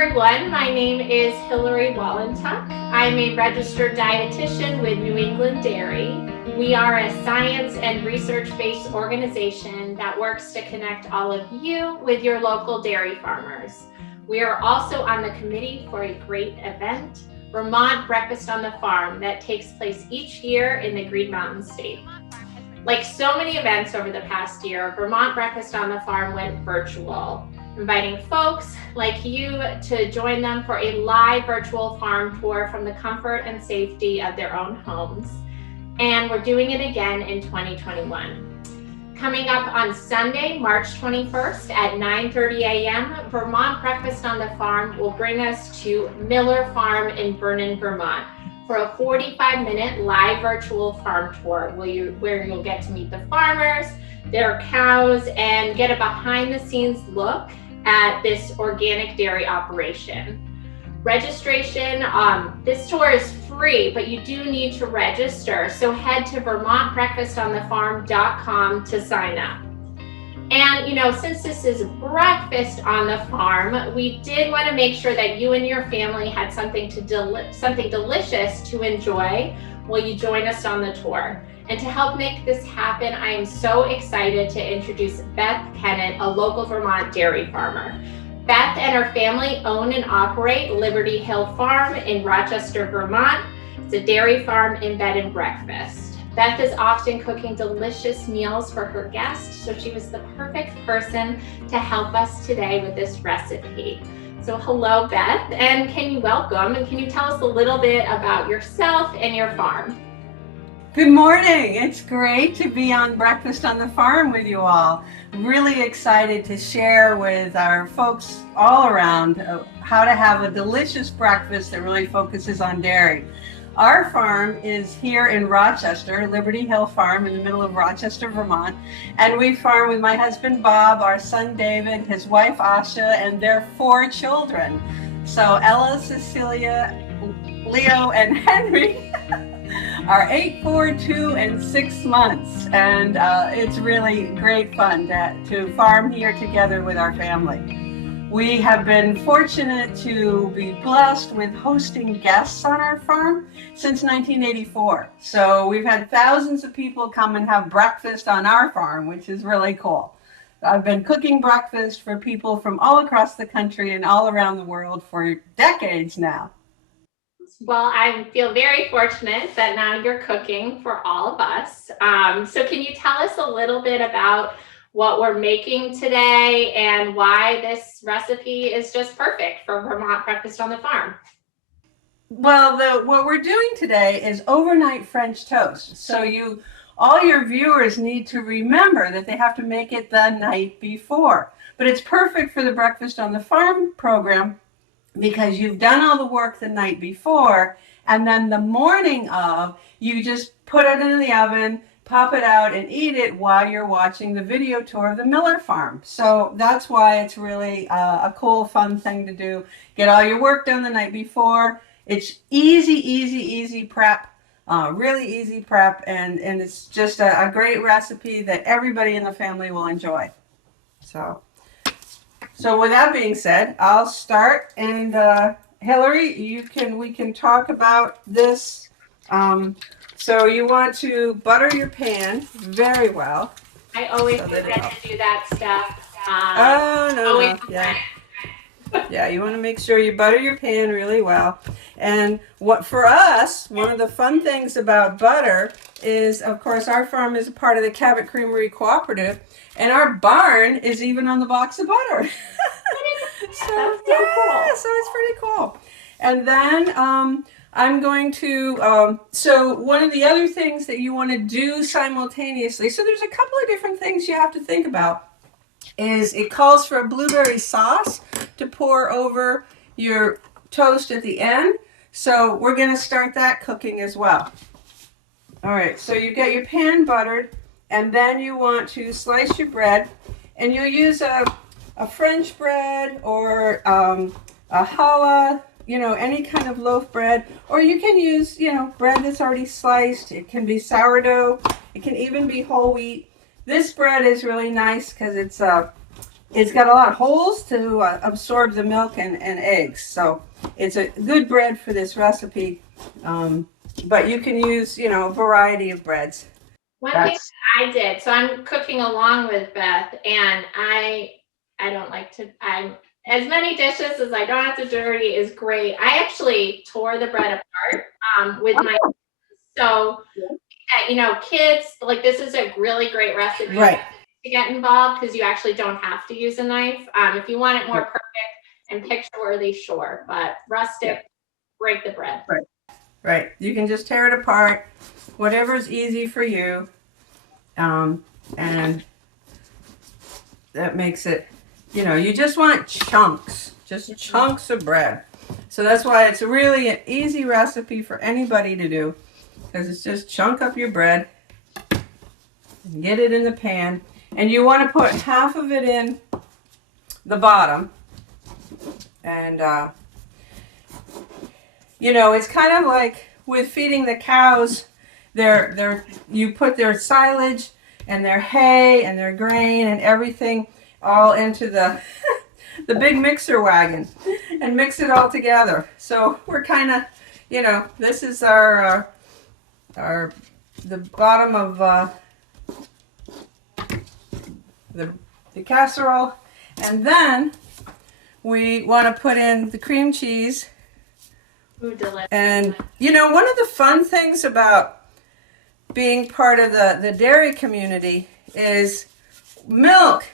everyone, my name is Hilary Walentuk. I'm a registered dietitian with New England Dairy. We are a science and research-based organization that works to connect all of you with your local dairy farmers. We are also on the committee for a great event, Vermont Breakfast on the Farm, that takes place each year in the Green Mountain State. Like so many events over the past year, Vermont Breakfast on the Farm went virtual, inviting folks like you to join them for a live virtual farm tour from the comfort and safety of their own homes. And we're doing it again in 2021. Coming up on Sunday, March 21st at 9:30 a.m., Vermont Breakfast on the Farm will bring us to Miller Farm in Vernon, Vermont, for a 45-minute live virtual farm tour where you'll get to meet the farmers, their cows, and get a behind-the-scenes look at this organic dairy operation. Registration, this tour is free, but you do need to register. So head to vermontbreakfastonthefarm.com to sign up. And since this is breakfast on the farm, we did want to make sure that you and your family had something delicious to enjoy while you join us on the tour. And to help make this happen, I am so excited to introduce Beth Kennett, a local Vermont dairy farmer. Beth and her family own and operate Liberty Hill Farm in Rochester, Vermont. It's a dairy farm in bed and breakfast. Beth is often cooking delicious meals for her guests, so she was the perfect person to help us today with this recipe. So hello, Beth, and can you tell us a little bit about yourself and your farm? Good morning. It's great to be on Breakfast on the Farm with you all. Really excited to share with our folks all around how to have a delicious breakfast that really focuses on dairy. Our farm is here in Rochester, Liberty Hill Farm in the middle of Rochester, Vermont. And we farm with my husband, Bob, our son, David, his wife, Asha, and their 4 children. So Ella, Cecilia, Leo, and Henry are 8, 4, 2, and 6 months. And it's really great fun to farm here together with our family. We have been fortunate to be blessed with hosting guests on our farm since 1984. So we've had thousands of people come and have breakfast on our farm, which is really cool. I've been cooking breakfast for people from all across the country and all around the world for decades now. Well, I feel very fortunate that now you're cooking for all of us. So can you tell us a little bit about what we're making today and why this recipe is just perfect for Vermont Breakfast on the Farm? Well, what we're doing today is overnight French toast. So all your viewers need to remember that they have to make it the night before. But it's perfect for the Breakfast on the Farm program because you've done all the work the night before, and then the morning of, you just put it in the oven, pop it out, and eat it while you're watching the video tour of the Miller Farm. So that's why it's really a cool, fun thing to do. Get all your work done the night before. It's easy prep, really easy prep, and it's just a great recipe that everybody in the family will enjoy. So with that being said, I'll start, and Hilary, we can talk about this. So you want to butter your pan very well. I always forget to do that stuff. No. Yeah, you want to make sure you butter your pan really well. And for us, one of the fun things about butter is, of course, our farm is a part of the Cabot Creamery Cooperative, and our barn is even on the box of butter. So it's pretty cool. And then I'm going to, so one of the other things that you want to do simultaneously, so there's a couple of different things you have to think about, is it calls for a blueberry sauce to pour over your toast at the end. So we're going to start that cooking as well. All right, so you get your pan buttered, and then you want to slice your bread, and you'll use a French bread or a challah, any kind of loaf bread, or you can use, bread that's already sliced. It can be sourdough. It can even be whole wheat. This bread is really nice because it's it's got a lot of holes to absorb the milk and eggs. So it's a good bread for this recipe. But you can use, a variety of breads. One thing I did, so I'm cooking along with Beth, and I don't like to, as many dishes as I don't have to dirty is great. I actually tore the bread apart with my, so, kids, like this is a really great recipe Right. to get involved because you actually don't have to use a knife. If you want it more perfect and picture worthy, sure, but rustic, break the bread. Right. You can just tear it apart, whatever's easy for you. And that makes it, you just want chunks, just chunks of bread. So that's why it's really an easy recipe for anybody to do, because it's just chunk up your bread and get it in the pan. And you want to put half of it in the bottom. And, it's kind of like with feeding the cows, you put their silage and their hay and their grain and everything all into the the big mixer wagon and mix it all together. So we're kind of, this is the bottom of the casserole, and then we want to put in the cream cheese. Ooh, delicious. And one of the fun things about being part of the dairy community is milk.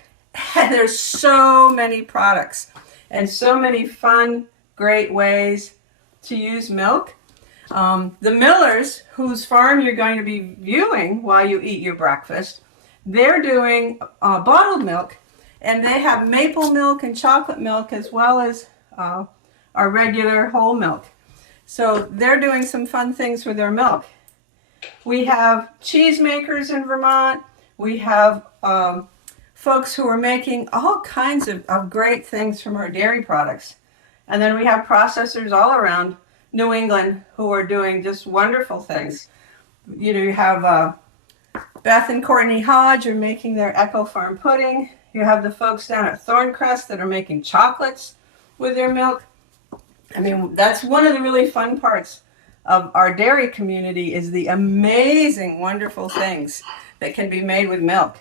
There's so many products and so many fun, great ways to use milk. The Millers, whose farm you're going to be viewing while you eat your breakfast, they're doing bottled milk, and they have maple milk and chocolate milk as well as our regular whole milk. So they're doing some fun things with their milk. We have cheesemakers in Vermont. We have folks who are making all kinds of great things from our dairy products. And then we have processors all around New England who are doing just wonderful things. You have Beth and Courtney Hodge are making their Echo Farm pudding. You have the folks down at Thorncrest that are making chocolates with their milk. I mean, that's one of the really fun parts of our dairy community is the amazing, wonderful things that can be made with milk.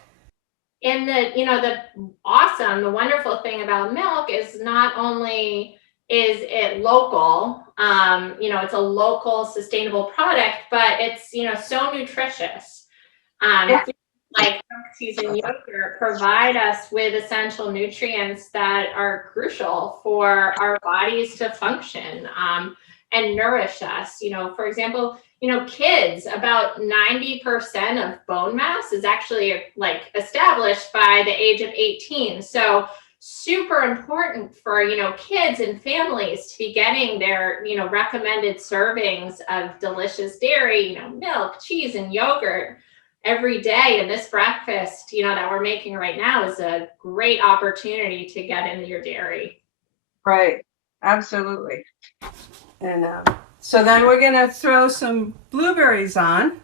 And the wonderful thing about milk is not only is it local, it's a local sustainable product, but it's, so nutritious. Like cheese and yogurt provide us with essential nutrients that are crucial for our bodies to function and nourish us. For example, kids, about 90% of bone mass is actually established by the age of 18. So super important for, kids and families to be getting their, recommended servings of delicious dairy, milk, cheese, and yogurt every day. And this breakfast, that we're making right now is a great opportunity to get into your dairy. Right. Absolutely. And so then we're going to throw some blueberries on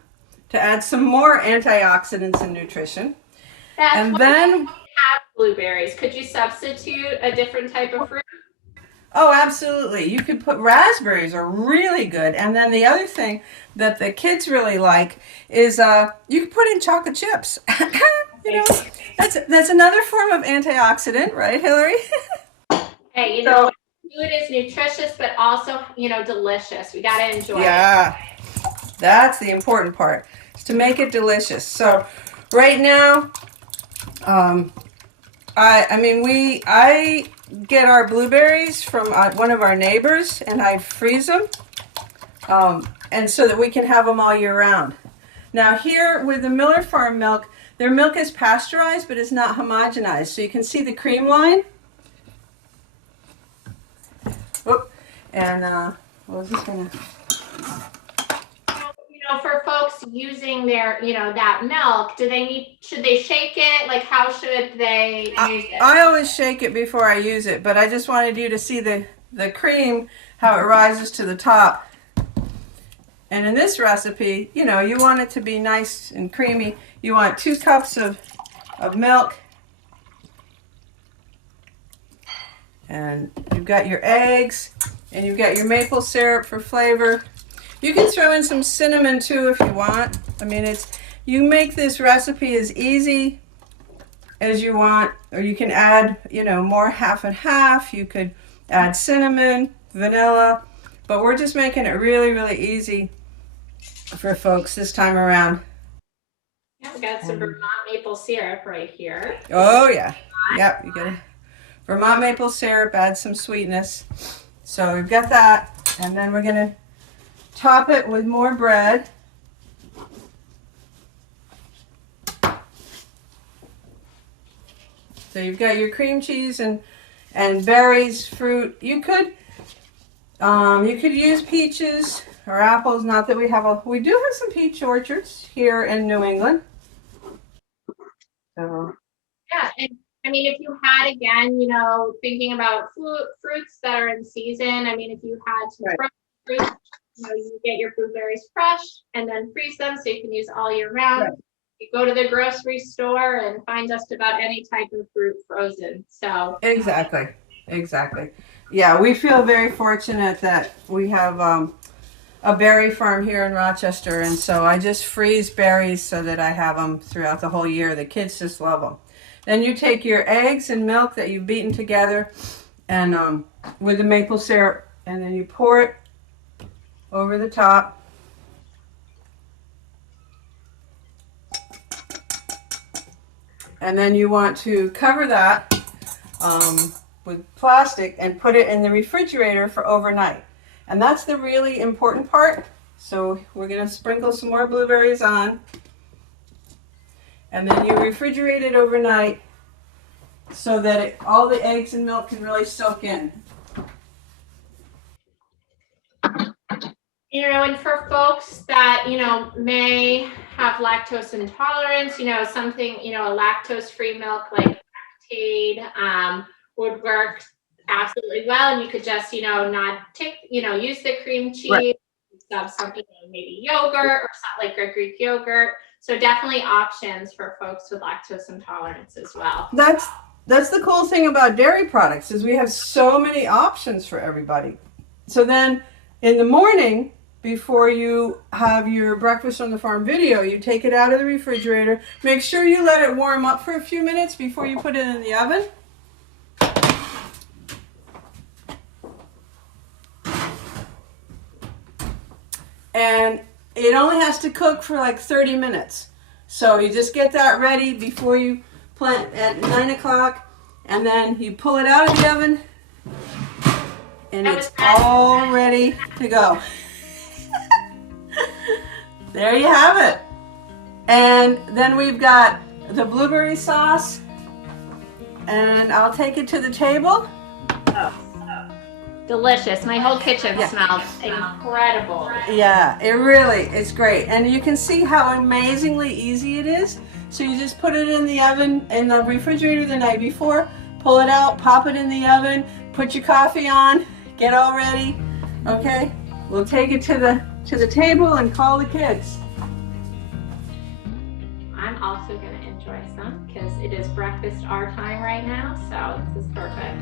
to add some more antioxidants and nutrition. And then have blueberries. Could you substitute a different type of fruit? Oh, absolutely. You could put raspberries are really good. And then the other thing that the kids really like is you can put in chocolate chips. That's another form of antioxidant, right, Hilary? Hey, food is nutritious, but also, delicious. We got to enjoy it. Yeah, that's the important part, is to make it delicious. So right now, I get our blueberries from one of our neighbors, and I freeze them, and so that we can have them all year round. Now here with the Miller Farm milk, their milk is pasteurized, but it's not homogenized. So you can see the cream line. Oop. And what was this gonna? For folks using their, that milk, should they shake it? Like, how should they use it? I always shake it before I use it, but I just wanted you to see the cream, how it rises to the top. And in this recipe, you want it to be nice and creamy. You want 2 cups of milk. And you've got your eggs, and you've got your maple syrup for flavor. You can throw in some cinnamon too if you want. I mean, you make this recipe as easy as you want, or you can add, more half and half. You could add cinnamon, vanilla, but we're just making it really, really easy for folks this time around. Yeah, we got some Vermont maple syrup right here. Oh yeah, yep. You got a Vermont maple syrup, add some sweetness. So we've got that, and then we're gonna top it with more bread. So you've got your cream cheese and berries, fruit. You could use peaches or apples. Not that we do have some peach orchards here in New England. So yeah, and I mean, if you had again, thinking about fruits that are in season. I mean, if you had some fruits, you get your blueberries fresh and then freeze them so you can use all year round. Right. You go to the grocery store and find just about any type of fruit frozen. So exactly. Yeah, we feel very fortunate that we have a berry farm here in Rochester, and so I just freeze berries so that I have them throughout the whole year. The kids just love them. Then you take your eggs and milk that you've beaten together, and with the maple syrup, and then you pour it over the top. And then you want to cover that with plastic and put it in the refrigerator for overnight. And that's the really important part. So we're going to sprinkle some more blueberries on. And then you refrigerate it overnight so that all the eggs and milk can really soak in. And for folks that, may have lactose intolerance, something, a lactose-free milk like Lactaid would work absolutely well. And you could just, not take, use the cream cheese, right. Have something, maybe yogurt or something like a Greek yogurt. So definitely options for folks with lactose intolerance as well. That's the cool thing about dairy products is we have so many options for everybody. So then in the morning, before you have your breakfast on the farm video, you take it out of the refrigerator. Make sure you let it warm up for a few minutes before you put it in the oven. And it only has to cook for like 30 minutes. So you just get that ready before you plant at 9 o'clock, and then you pull it out of the oven, and it's all ready to go. There you have it. And then we've got the blueberry sauce, and I'll take it to the table. Delicious. My whole kitchen smells incredible. Yeah, it's great. And you can see how amazingly easy it is. So you just put it in the oven, in the refrigerator the night before, pull it out, pop it in the oven, put your coffee on, get all ready. Okay, we'll take it to the table and call the kids. I'm also going to enjoy some because it is breakfast our time right now, so this is perfect.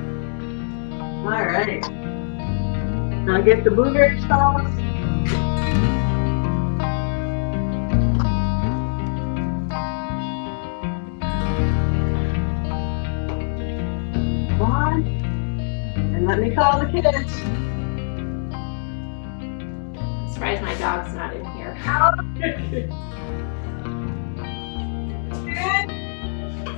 All right. Now get the blueberry sauce. One. And let me call the kids. I'm surprised my dog's not in here.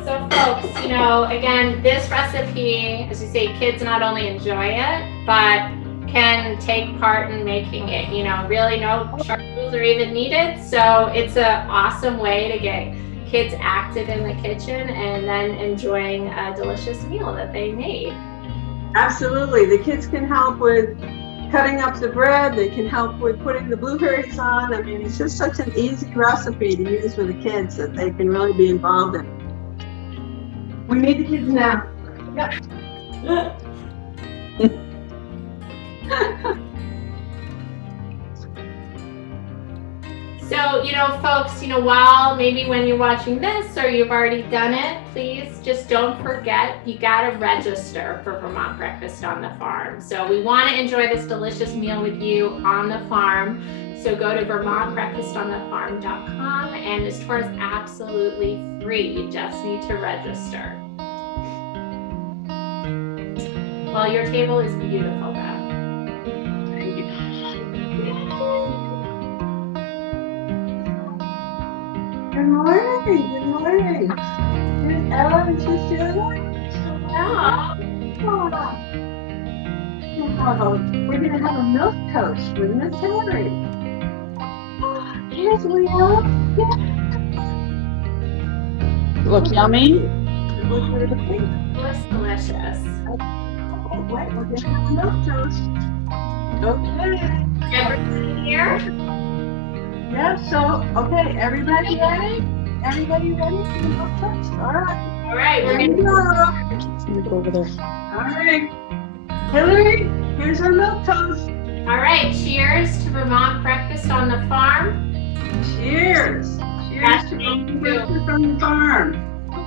So folks, again, this recipe, as you say, kids not only enjoy it, but can take part in making it. Really no sharp tools are even needed. So it's an awesome way to get kids active in the kitchen and then enjoying a delicious meal that they made. Absolutely. The kids can help with cutting up the bread. They can help with putting the blueberries on. I mean, it's just such an easy recipe to use for the kids that they can really be involved in. We need the kids now. Yep. So So, folks, while maybe when you're watching this or you've already done it, please just don't forget, you got to register for Vermont Breakfast on the Farm. So we want to enjoy this delicious meal with you on the farm. So go to vermontbreakfastonthefarm.com, and this tour is absolutely free. You just need to register. Well, your table is beautiful, Beth. Thank you. Good morning. Good morning. Here's Ella and Cecilia. Oh, we're going to have a milk toast with Miss Hilary. Here's Leo. Look yummy. Looks Looks delicious. Wait, we're going to have a milk toast. Okay. Everything here? Yeah, so, okay, everybody ready? Everybody ready for the milk toast? All right. All right, we're Here we going to go. Let me go over there. All right. Hilary, here's our milk toast. All right, cheers to Vermont Breakfast on the Farm. Cheers. Cheers to breakfast on the farm.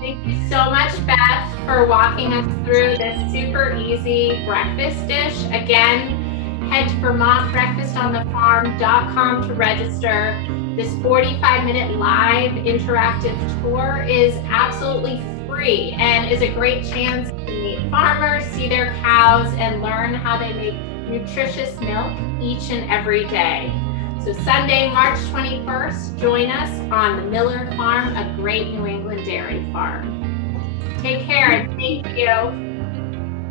Thank you so much, Beth, for walking us through this super easy breakfast dish. Again, head to vermontbreakfastonthefarm.com to register. This 45-minute live interactive tour is absolutely free and is a great chance to meet farmers, see their cows, and learn how they make nutritious milk each and every day. So Sunday, March 21st, join us on the Miller Farm, a great New England dairy farm. Take care and thank you.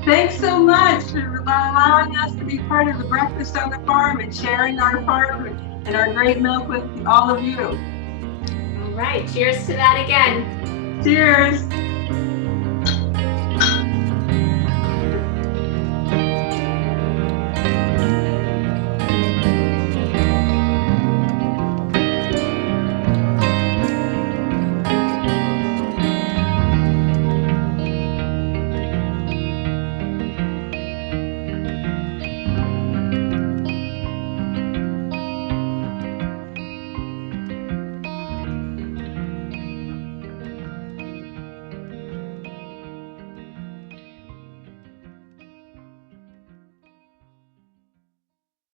Thanks so much for allowing us to be part of the Breakfast on the Farm and sharing our farm and our great milk with all of you. All right, cheers to that again. Cheers.